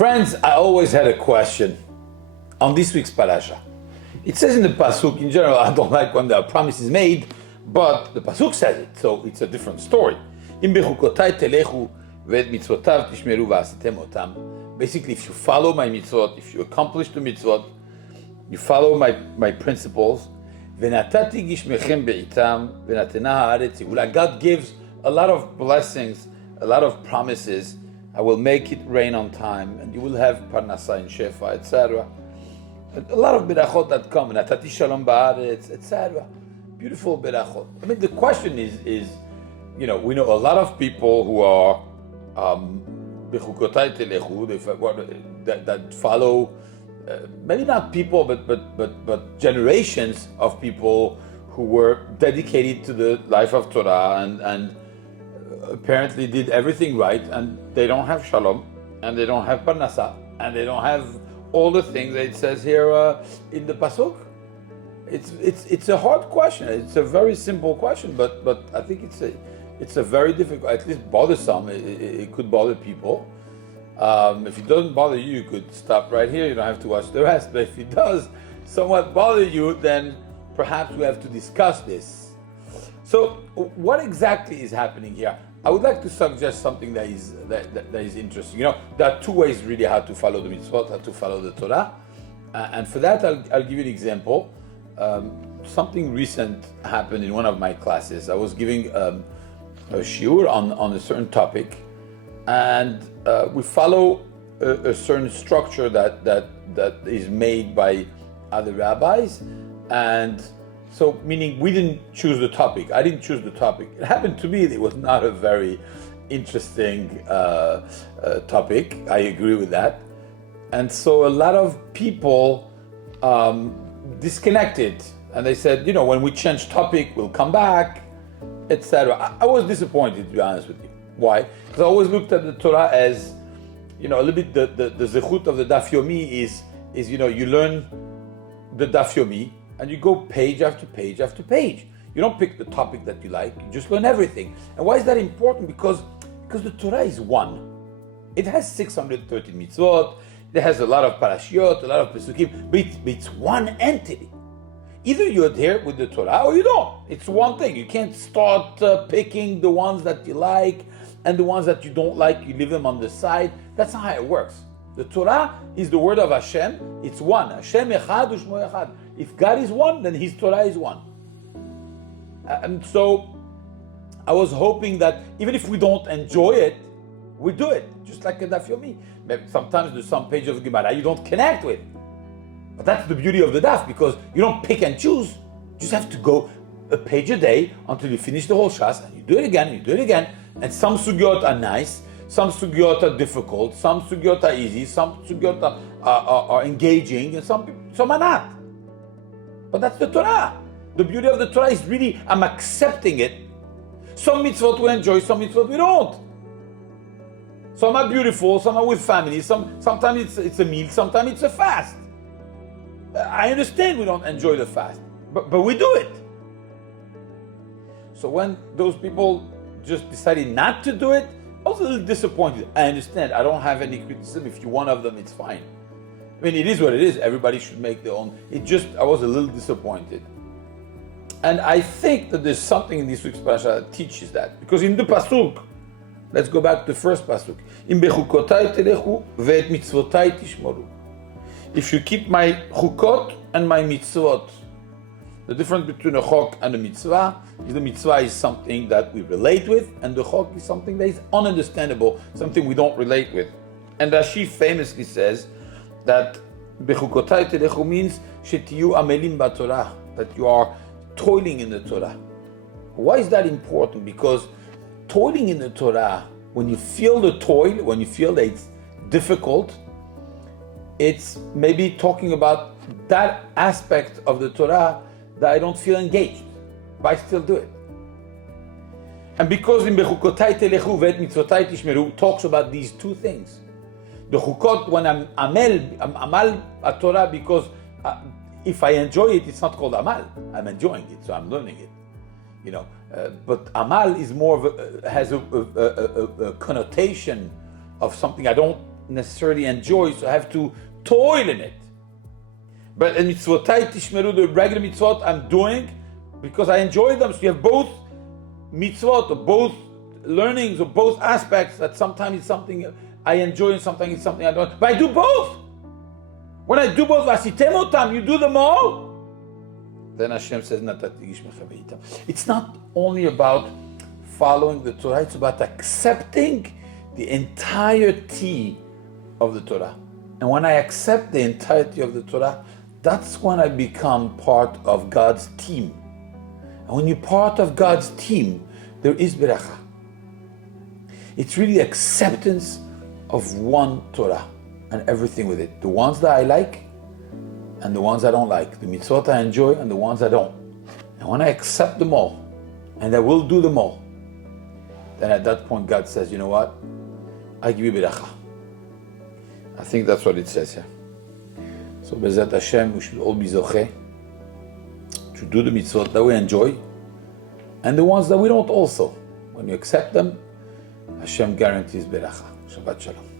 Friends, I always had a question on this week's parasha. It says in the pasuk, in general, I don't like when the promise is made, but the pasuk says it, so it's a different story. Basically, if you follow my mitzvot, if you accomplish the mitzvot, you follow my principles, God gives a lot of blessings, a lot of promises. I will make it rain on time, and you will have parnasa and shefa, etc. A lot of berachot that come, natati shalom ba'aretz, etc. Beautiful berachot. I mean, the question is, we know a lot of people who are bechukotai telechu, that follow, maybe not people, but generations of people who were dedicated to the life of Torah and apparently did everything right, and they don't have shalom, and they don't have parnasa, and they don't have all the things that it says here in the pasuk. It's a hard question. It's a very simple question, but I think it's a very difficult, at least bothersome. It could bother people. If it doesn't bother you, you could stop right here. You don't have to watch the rest. But if it does somewhat bother you, then perhaps we have to discuss this. So, what exactly is happening here? I would like to suggest something that is interesting. There are two ways really how to follow the mitzvot, how to follow the Torah, and for that I'll give you an example. Something recent happened in one of my classes. I was giving a shiur on a certain topic, and we follow a certain structure that is made by other rabbis, and so, meaning we didn't choose the topic. I didn't choose the topic. It happened to me that it was not a very interesting topic. I agree with that. And so a lot of people disconnected. And they said, when we change topic, we'll come back, etc. I was disappointed, to be honest with you. Why? Because I always looked at the Torah as, a little bit the zechut of the daf yomi is you learn the daf yomi, and you go page after page after page. You don't pick the topic that you like, you just learn everything. And why is that important? Because the Torah is one. It has 613 mitzvot, it has a lot of parashiot, a lot of pesukim, but it's one entity. Either you adhere with the Torah or you don't. It's one thing. You can't start picking the ones that you like and the ones that you don't like, you leave them on the side. That's not how it works. The Torah is the word of Hashem. It's one. Hashem echad u'shmo echad. If God is one, then His Torah is one. And so I was hoping that even if we don't enjoy it, we do it. Just like a daf yomi. Maybe sometimes there's some page of the Gemara you don't connect with. But that's the beauty of the daf, because you don't pick and choose. You just have to go a page a day until you finish the whole shas, and you do it again, and you do it again. And some sugyot are nice, some sugyot are difficult, some sugyot are easy, some sugyot are engaging, and some are not. But that's the Torah. The beauty of the Torah is really, I'm accepting it. Some mitzvot we enjoy, some mitzvot we don't. Some are beautiful, some are with family, sometimes it's a meal, sometimes it's a fast. I understand we don't enjoy the fast, but we do it. So when those people just decided not to do it, I was a little disappointed. I understand, I don't have any criticism. If you're one of them, it's fine. I mean, it is what it is. Everybody should make their own. I was a little disappointed. And I think that there's something in this week's parasha that teaches that. Because in the pasuk, let's go back to the first pasuk. Im bechukotai telechu ve'et mitzvotai tishmoru. If you keep my chukot and my mitzvot, the difference between a chok and a mitzvah is the mitzvah is something that we relate with, and the chok is something that is ununderstandable, something we don't relate with. And Rashi famously says that bechukotai telechu means shetiyu amelim b'Torah, that you are toiling in the Torah. Why is that important? Because toiling in the Torah, when you feel the toil, when you feel that it's difficult, it's maybe talking about that aspect of the Torah that I don't feel engaged, but I still do it. And because in bechukotai telechu ve'et mitzvotai tishmeru talks about these two things. The chukot, when I'm amal a Torah, because if I enjoy it, it's not called amal. I'm enjoying it, so I'm learning it. But amal is more of has a connotation of something I don't necessarily enjoy, so I have to toil in it. But in mitzvotai tishmeru, the regular mitzvot I'm doing because I enjoy them. So you have both mitzvot, or both learnings, or both aspects, that sometimes it's something I enjoy and sometimes it's something I don't. But I do both. When I do both, vasitem otam, you do them all. Then Hashem says, it's not only about following the Torah, it's about accepting the entirety of the Torah. And when I accept the entirety of the Torah, that's when I become part of God's team. And when you're part of God's team, there is beracha. It's really acceptance of one Torah and everything with it. The ones that I like and the ones I don't like. The mitzvot I enjoy and the ones I don't. And when I accept them all, and I will do them all, then at that point God says, you know what? I give you beracha. I think that's what it says here. So Bezat Hashem, we should all be zocheh to do the mitzvot that we enjoy and the ones that we don't also. When you accept them, Hashem guarantees beracha. Shabbat shalom.